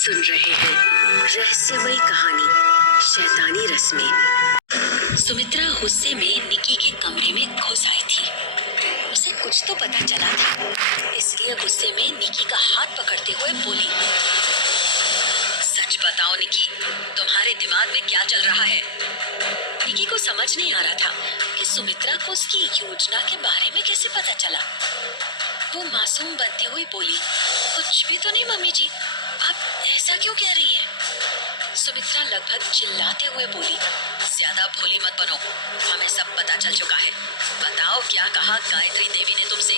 सुन रहे हैं रहस्यमयी कहानी शैतानी रस में। सुमित्रा गुस्से में निकी के कमरे में घुस आई थी। उसे कुछ तो पता चला था, इसलिए गुस्से में निकी का हाथ पकड़ते हुए बोली, सच बताओ निकी, तुम्हारे दिमाग में क्या चल रहा है? निकी को समझ नहीं आ रहा था कि सुमित्रा को उसकी योजना के बारे में कैसे पता चला। वो मासूम बनती हुई बोली, कुछ भी तो नहीं मम्मी जी, आप ऐसा क्यों कह रही हैं? सुमित्रा लगभग चिल्लाते हुए बोली, ज्यादा भोली मत बनो, हमें सब पता चल चुका है। बताओ क्या कहा गायत्री देवी ने तुमसे?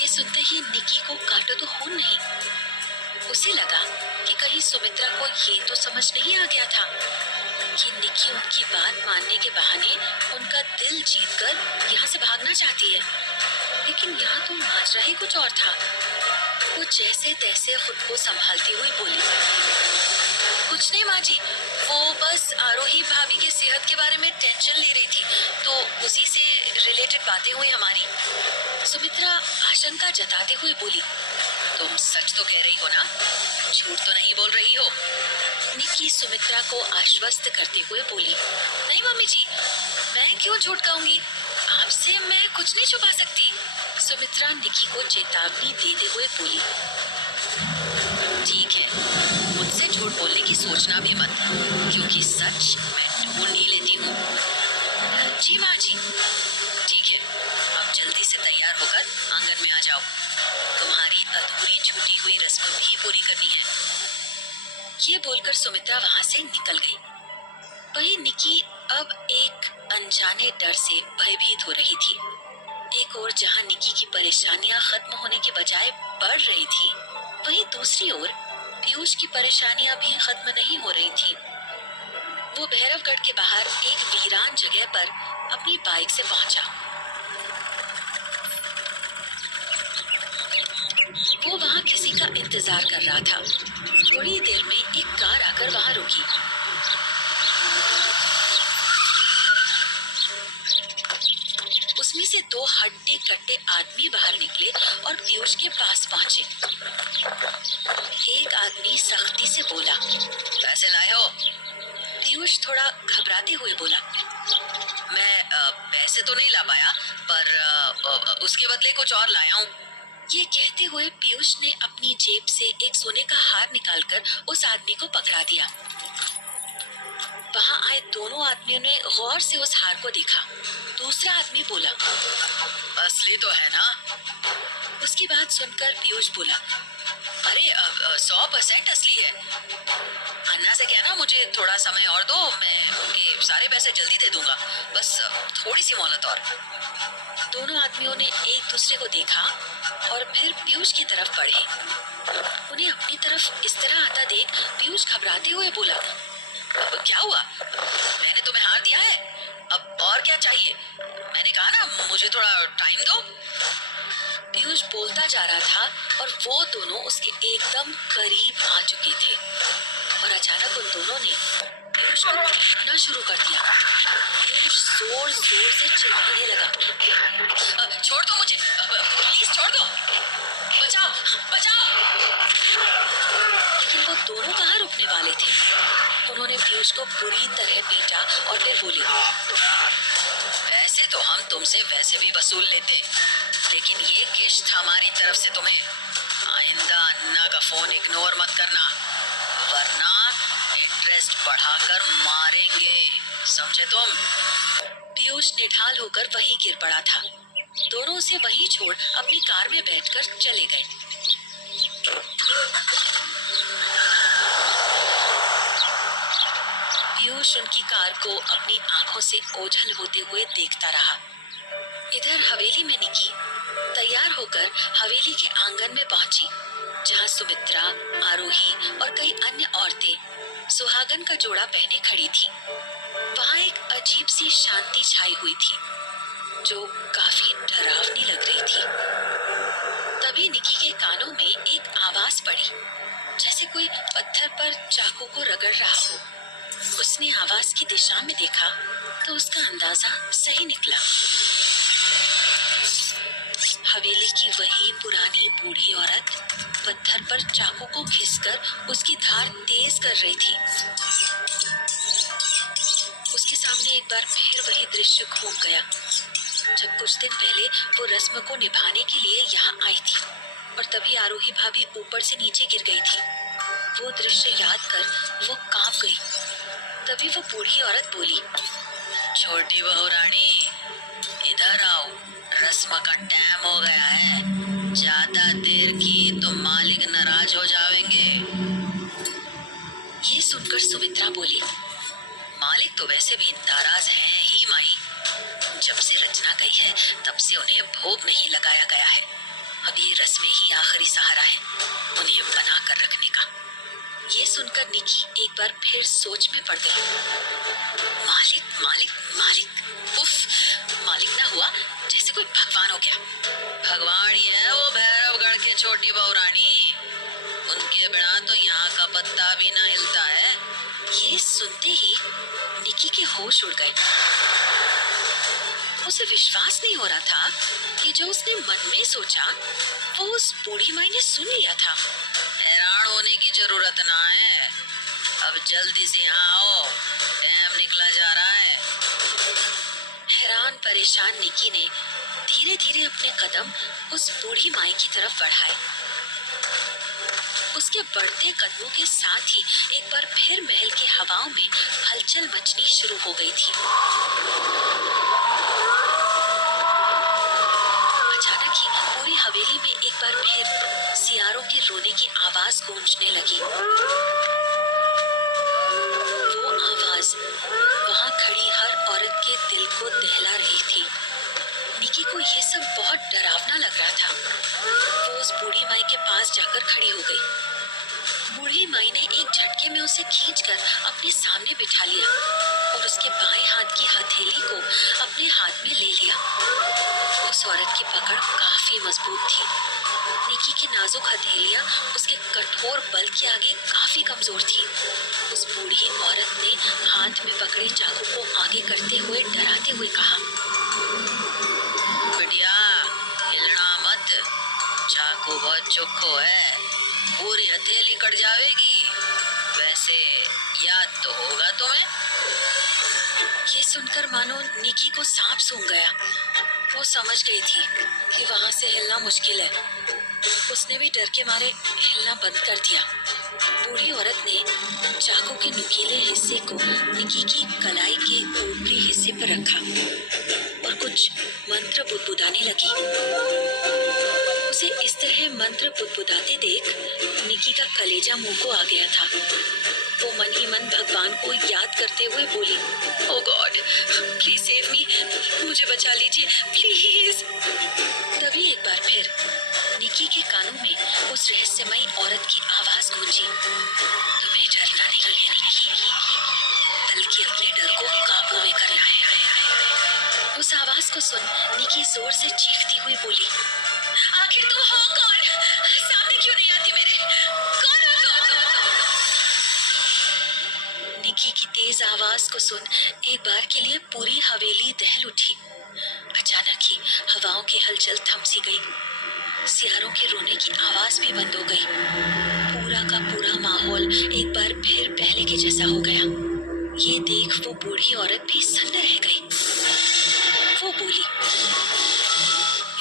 ये सुनते ही निकी को काटो तो खून नहीं। उसे लगा कि कहीं सुमित्रा को ये तो समझ नहीं आ गया था कि निकी उनकी बात मानने के बहाने उनका दिल जीतकर यहाँ से भागना चाहती है। लेकिन यहाँ तो माजरा ही कुछ और था। वो जैसे तैसे खुद को संभालती हुई बोली, कुछ नहीं माँ जी, वो बस आरोही भाभी के सेहत के बारे में टेंशन ले रही थी, तो उसी से रिलेटेड बातें हुई हमारी। सुमित्रा आशंका जताते हुए बोली, तुम सच तो कह रही हो ना, झूठ तो नहीं बोल रही हो? निकी सुमित्रा को आश्वस्त करते हुए बोली, नहीं मम्मी जी, मैं क्यों झूठ कहूंगी, आपसे मैं कुछ नहीं छुपा सकती। सुमित्रा निकी को चेतावनी देते हुए बोली, ठीक है, मुझसे झूठ बोलने की सोचना भी मत, क्योंकि सच मैं ढूंढ ही लेती हूँ। जी माँ जी। ठीक है, अब जल्दी से तैयार होकर आंगन में आ जाओ, तुम्हारी अधूरी छूटी हुई रस्म भी पूरी करनी है। ये बोलकर सुमित्रा वहां से निकल गई। वहीं निकी अब एक अनजाने डर से भयभीत हो रही थी। एक ओर जहां निकी की परेशानियां खत्म होने के बजाय बढ़ रही थी, वहीं दूसरी ओर पीयूष की परेशानियां भी खत्म नहीं हो रही थी। वो भैरवगढ़ के बाहर एक वीरान जगह पर अपनी बाइक से पहुंचा। वो वहां किसी का इंतजार कर रहा था। थोड़ी देर में एक कार आकर वहां रुकी। उसमें से दो हड्डी कट्टे आदमी बाहर निकले और पीयूष के पास पहुंचे। एक आदमी सख्ती से बोला, पैसे लाए हो? पीयूष थोड़ा घबराते हुए बोला, मैं पैसे तो नहीं ला पाया, पर उसके बदले कुछ और लाया हूँ। ये कहते हुए पीयूष ने अपनी जेब से एक सोने का हार निकालकर उस आदमी को पकड़ा दिया। वहां आए दोनों आदमियों ने गौर से उस हार को देखा। दूसरा आदमी बोला, असली तो है ना? उसकी बात सुनकर पीयूष बोला, अरे 100% असली है। अन्ना से कहना मुझे थोड़ा समय और दो, मैं उनके सारे पैसे जल्दी दे दूंगा, बस थोड़ी सी मोहलत और। दोनों आदमियों ने एक दूसरे को देखा और फिर पीयूष की तरफ बढ़े। उन्हें अपनी तरफ इस तरह आता देख पीयूष घबराते हुए बोला, क्या हुआ? मैंने तुम्हें हार दिया है, अब और क्या चाहिए? मैंने कहा ना मुझे थोड़ा टाइम दो। पीयूष बोलता जा रहा था और वो दोनों उसके एकदम करीब आ चुके थे और अचानक उन दोनों ने पीयूष को पीटना शुरू कर दिया। पीयूष जोर जोर से चिल्लाने लगा, छोड़ दो मुझे, प्लीज छोड़ दो, बचाओ बचाओ। लेकिन वो दोनों कहाँ रुकने वाले थे। उन्होंने पीयूष को बुरी तरह पीटा और फिर बोले, पैसे तो हम तुमसे वैसे भी वसूल लेते, लेकिन ये किश्त हमारी तरफ से तुम्हें। आइंदा अन्ना का फोन इग्नोर मत करना, वरना इंटरेस्ट बढ़ाकर मारेंगे, समझे तुम? पीयूष निढाल होकर वहीं गिर पड़ा था। दोनों उसे वहीं छोड़ अपनी कार में बैठकर चले गए। पीयूष उनकी कार को अपनी आंखों से ओझल होते हुए देखता रहा। इधर हवेली में निकी तैयार होकर हवेली के आंगन में पहुंची, जहां सुमित्रा, आरोही और कई अन्य औरतें सुहागन का जोड़ा पहने खड़ी थी। वहां एक अजीब सी शांति छाई हुई थी, जो काफी डरावनी लग रही थी। तभी निकी के कानों में एक आवाज पड़ी, जैसे कोई पत्थर पर चाकू को रगड़ रहा हो। उसने आवाज की दिशा में देखा तो उसका अंदाजा सही निकला। हवेली की वही पुरानी बूढ़ी औरत पत्थर पर चाकू को घिसकर उसकी धार तेज कर रही थी। उसके सामने एक बार फिर वही दृश्य घूम गया जब कुछ दिन पहले वो रस्म को निभाने के लिए यहाँ आई थी और तभी आरोही भाभी ऊपर से नीचे गिर गई थी। वो दृश्य याद कर वो कांप गई। तभी वो बूढ़ी औरत बोली, छोटी बहू रानी, इधर आओ, रस्म का टाइम हो गया है। ज्यादा देर की तो मालिक नाराज हो जाएंगे। ये सुनकर सुमित्रा बोली, मालिक तो वैसे भी नाराज हैं ही माई। जब से रचना गई है तब से उन्हें भोग नहीं लगाया गया है। अब ये रस्में ही आखिरी सहारा है उन्हें बना कर रखने का। ये सुनकर निकी एक बार फिर सोच में पड़ गई। मालिक मालिक मालिक, उफ, मालिक ना हुआ जैसे कोई भगवान हो गया। भगवान ही है वो भैरवगढ़ के छोटी बहू रानी, उनके बिना तो यहाँ का पत्ता भी ना हिलता है। ये सुनते ही निकी के होश उड़ गए। उसे विश्वास नहीं हो रहा था कि जो उसने मन में सोचा वो उस बूढ़ी माई ने सुन लिया था। हैरान होने की जरूरत ना है, अब जल्दी से यहाँ आओ, टाइम निकला जा रहा है। हैरान परेशान निकी ने धीरे धीरे अपने कदम उस बूढ़ी माई की तरफ बढ़ाए। उसके बढ़ते कदमों के साथ ही एक बार फिर महल की हवाओं में हलचल मचनी शुरू हो गई थी। अचानक ही पूरी हवेली में एक बार फिर सियारों के रोने की आवाज गूंजने लगी। वो आवाज वहां खड़ी हर औरत के दिल को दहला रही थी। निकी को ये सब बहुत डरावना लग रहा था। वो उस बूढ़ी माई के पास जाकर खड़ी हो गई। बूढ़ी माई ने एक झटके में उसे खींचकर अपने सामने बिठा लिया और उसके बाएं हाथ की हथेली को अपने हाथ में ले लिया। उस औरत की पकड़ काफी मजबूत थी। निकी की नाजुक हथेलियां उसके कठोर बल के आगे काफी कमजोर थी। उस बूढ़ी औरत ने हाथ में पकड़े चाकू को आगे करते हुए डराते हुए कहा, बिटिया, हिलना मत, चाकू बहुत चोखो है, पूरी हथेली कट जाएगी। वैसे याद तो होगा तुम्हें। ये सुनकर मानो निकी को सांप सूंघ गया। वो समझ गई थी कि वहां से हिलना मुश्किल है। उसने भी डर के मारे हिलना बंद कर दिया। बूढ़ी औरत ने चाकू के नुकीले हिस्से को निकी की कलाई के ऊपरी हिस्से पर रखा और कुछ मंत्र बुदबुदाने लगी। उसे इस तरह मंत्र बुदबुदाते देख निकी का कलेजा मुंह को आ गया था। वो मन ही मन भगवान को याद करते हुए बोली, ओह गॉड, प्लीज सेव मी, मुझे बचा लीजिए प्लीज। तभी एक बार फिर निकी के कानों में उस रहस्यमयी औरत की आवाज गूंजी, तुम्हें डरना नहीं है निकी, बल्कि अपने डर को काबू में करना है। उस आवाज को सुन निकी जोर से चीखती हुई बोली, आखिर तुम हो कौन? सामने क्यों नहीं आती मेरे? कौन हो तुम? निकी की तेज आवाज को सुन एक बार के लिए पूरी हवेली दहल उठी। अचानक ही हवाओं की हलचल थम सी गई। सियारों के रोने की आवाज भी बंद हो गई। पूरा का पूरा माहौल एक बार फिर पहले के जैसा हो गया। ये देख वो बूढ़ी औरत भी सन्न रह गई। वो बोली,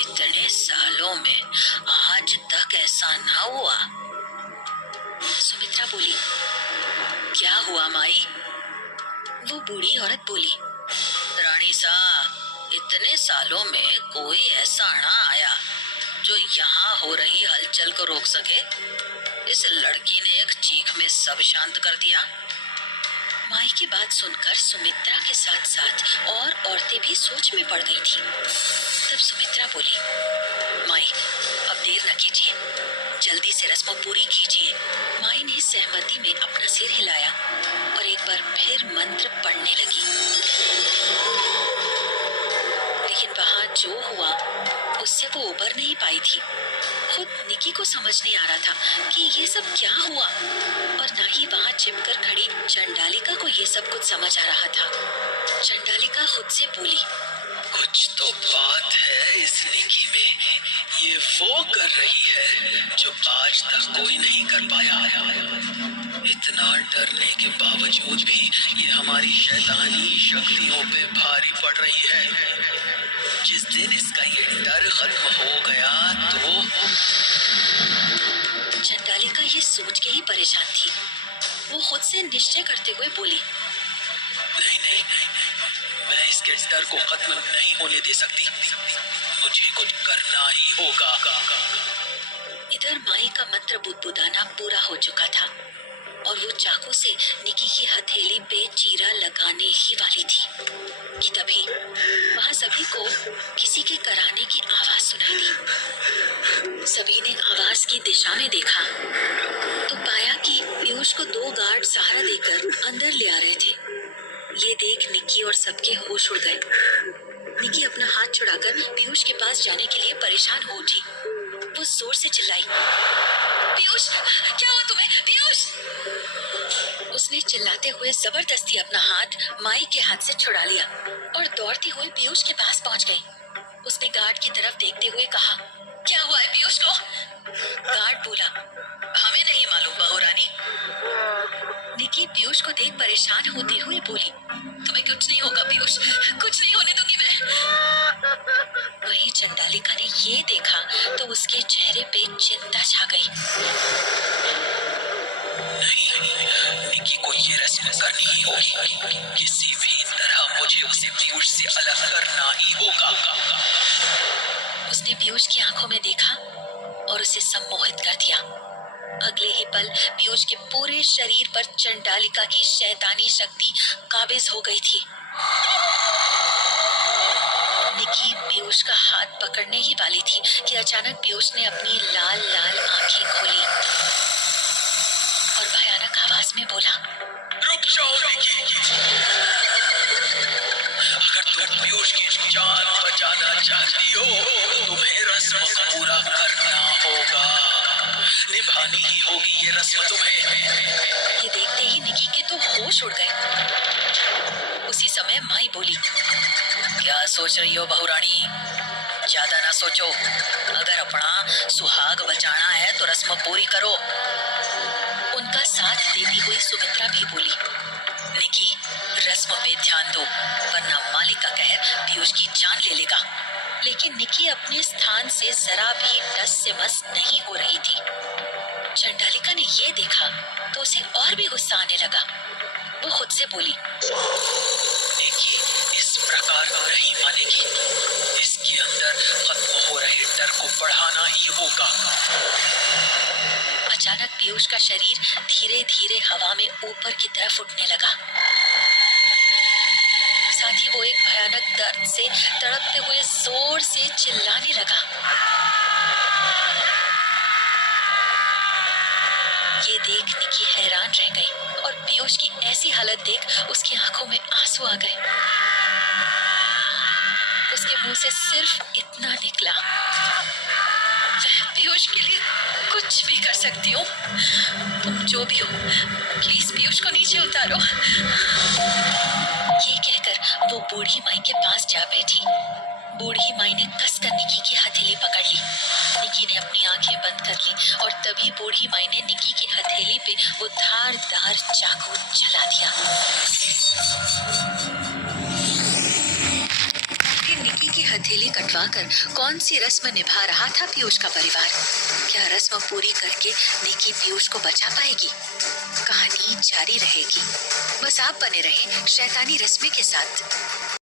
इतने सालों में आज तक ऐसा ना हुआ। सुमित्रा बोली, क्या हुआ माई? वो बूढ़ी औरत बोली, रानी सा, इतने सालों में कोई ऐसा ना आया जो यहाँ हो रही हलचल को रोक सके। इस लड़की ने एक चीख में सब शांत कर दिया। माई की बात सुनकर सुमित्रा के साथ साथ और औरतें भी सोच में पड़ गई थीं। तब सुमित्रा बोली, माई, अब देर न कीजिए, जल्दी से रस्म पूरी कीजिए। माई ने सहमति में अपना सिर हिलाया और एक बार फिर मंत्र पढ़ने लगी। लेकिन वहां जो हुआ उससे वो उबर नहीं पाई थी। खुद निकी को समझ नहीं आ रहा था कि ये सब क्या हुआ, और ना ही वहाँ छिपकर खड़ी चंडालिका को ये सब कुछ समझ आ रहा था। चंडालिका खुद से बोली, कुछ तो बात है इस निकी में। ये वो कर रही है जो आज तक कोई नहीं कर पाया। इतना डरने के बावजूद भी ये हमारी शैतानी शक्तियों पे भारी पड़ रही है। जिस दिन इसका ये डर खत्म हो गया तो चंडालिका ये सोच के ही परेशान थी। वो खुद से निश्चय करते हुए बोली, नहीं, मैं इसके डर को खत्म नहीं होने दे सकती। मुझे कुछ करना ही होगा। इधर माई का मंत्र बुदबुदाना पूरा हो चुका था और वो चाकू से निकी की हथेली पे चीरा लगाने ही वाली थी कि तभी वहां सभी को किसी के कराहने की आवाज सुनाई दी। सभी ने आवाज की दिशा में देखा तो पाया कि पीयूष को 2 गार्ड सहारा देकर अंदर ले आ रहे थे। ये देख निकी और सबके होश उड़ गए। निकी अपना हाथ छुड़ाकर पीयूष के पास जाने के लिए परेशान हो उठी। वो जोर से चिल्लाई, पीयूष, क्या हुआ तुम्हें? पीयूष! उसने चिल्लाते हुए जबरदस्ती अपना हाथ माई के हाथ से छुड़ा लिया और दौड़ती हुई पीयूष के पास पहुंच गई। उसने गार्ड की तरफ देखते हुए कहा, क्या हुआ है पीयूष को? गार्ड बोला, हमें नहीं मालूम बहू रानी। निकी पीयूष को देख परेशान होती हुई बोली, तुम्हें कुछ नहीं होगा पीयूष, कुछ नहीं होने दूंगी मैं। वहीं चंडालिका ने ये देखा तो उसके चेहरे पे चिंता छा गई। नहीं, निकी को ये रस्म करनी ही होगी। किसी भी तरह मुझे उसे पीयूष से अलग करना ही होगा। उसने पीयूष की आंखों में देखा और उसे सम्मोहित कर दिया। अगले ही पल पीयूष के पूरे शरीर पर चंडालिका की शैतानी शक्ति काबिज हो गई थी। निकी पीयूष का हाथ पकड़ने ही वाली थी कि अचानक पीयूष ने अपनी लाल लाल आंखें खोली और भयानक आवाज में बोला, रुक जाओ निकी। अगर तुम पीयूष की जान बचाना चाहती हो तो तुम्हें रस्म पूरा करना होगा। निभानी ही होगी ये रस्म तुम्हें। ये देखते ही निकी के तो होश उड़ गए। उसी समय माई बोली, क्या सोच रही हो बहू रानी? ज्यादा ना सोचो। अगर अपना सुहाग बचाना है तो रस्म पूरी करो। उनका साथ देती हुई सुमित्रा भी बोली, निकी, रस्म पे ध्यान दो वरना मालिक का कहर पीयूष की जान ले लेगा। लेकिन निकी अपने स्थान से जरा भी टस से मस नहीं हो रही थी। चंडालिका ने ये देखा तो उसे और भी गुस्सा आने लगा। वो खुद से बोली, निकी इस प्रकार नहीं मानेगी। इसके अंदर खत्म हो रहे डर को बढ़ाना ही होगा। अचानक पीयूष का शरीर धीरे धीरे हवा में ऊपर की तरफ उठने लगा। साथ ही वो एक भयानक दर्द से तड़पते हुए जोर से चिल्लाने लगा। ये देख निकी हैरान रह गई और पीयूष की ऐसी हालत देख उसकी आंखों में आंसू आ गए। उसके मुंह से सिर्फ इतना निकला, मैं पीयूष के लिए कुछ भी कर सकती हूँ। तुम जो भी हो प्लीज पीयूष को नीचे उतारो। ये कहकर वो बूढ़ी माई के पास जा बैठी। बूढ़ी माई ने कसकर निकी की हथेली पकड़ ली। निकी ने अपनी आंखें बंद कर ली और तभी बूढ़ी माई ने निकी की हथेली पे वो धारदार चाकू चला दिया। फिर निकी की हथेली कटवाकर कौन सी रस्म निभा रहा था पीयूष का परिवार? क्या रस्म पूरी करके निकी पीयूष को बचा पाएगी? कहानी जारी रहेगी। बस आप बने रहें शैतानी रस्में के साथ।